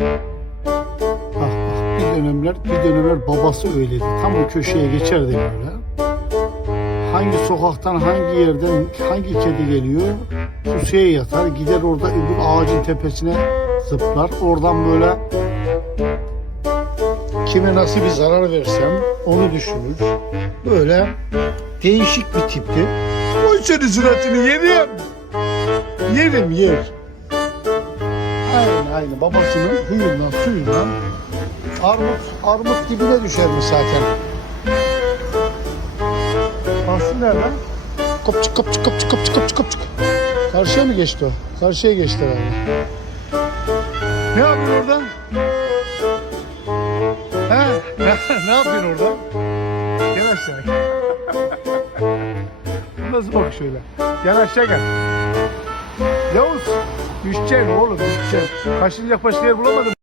Bak bak bir dönemler bir dönemler babası öyleydi. Tam o köşeye geçerdi böyle. Hangi sokaktan hangi yerden hangi kedi geliyor pusuya yatar gider orada öbür ağacın tepesine zıplar. Oradan böyle kime nasıl bir zarar versem onu düşünür. Böyle değişik bir tipti. Oy senin suratını yerim. Yerim yer. Aynen babasının huyundan suyundan armut armut dibine düşermiş zaten. Tahsin nerede? Kopçuk kopçuk kopçuk kopçuk kopçuk kopçuk. Karşıya mı geçti o? Karşıya geçti herhalde. Ne yapıyorsun orada? He? Ne yapıyorsun orada? Gel aşağı. Nasıl bak şöyle. Gel aşağı gel. Düşeceksin oğlum düşeceksin. Kaşınacak başka yer bulamadın.